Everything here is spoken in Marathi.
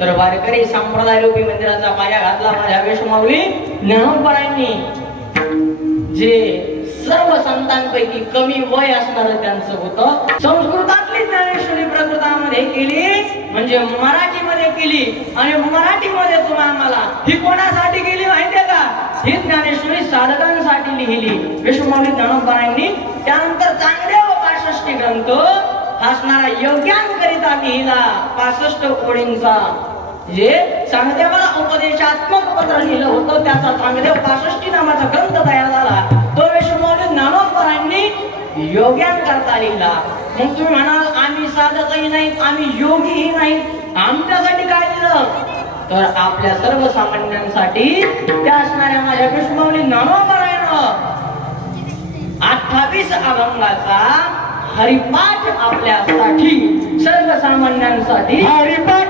तर वारकरी संप्रदाय रूपी मंदिराचा पाया घातला माझ्या वेशमाऊली ज्ञानोबांनी. जे सर्व संतांपैकी कमी वय असणार त्यांचं होतं. संस्कृतातली ज्ञानेश्वरी प्रकृतामध्ये केली म्हणजे मराठीमध्ये केली. आणि मराठीमध्ये तुम्ही आम्हाला ही कोणासाठी केली माहितीये का? ही ज्ञानेश्वरी साधकांसाठी लिहिली वेशमाऊली ज्ञानोबांनी. त्यानंतर चांगले व 65 ग्रंथ असणारा योग्यांकरिता लिहिला 65 ओळींचा. जे चांगदेवाला उपदेशात्मक पत्र लिहिलं होतं त्याचा चांगदेव 65 नावाचा ग्रंथ तयार झाला. तो वेशमाऊली ज्ञानोबांनी योग्यांकरता लिहिला. मग तुम्ही म्हणाल आम्ही साधकही नाहीत, आम्ही योगीही नाहीत, आमच्यासाठी काय लिहिलं? तर आपल्या सर्वसामान्यांसाठी त्या असणाऱ्या माझ्या वेशमाऊली ज्ञानोबांनी 28 अभंगाचा हरिपाठ आपल्यासाठी सर्वसामान्यांसाठी हरिपाठ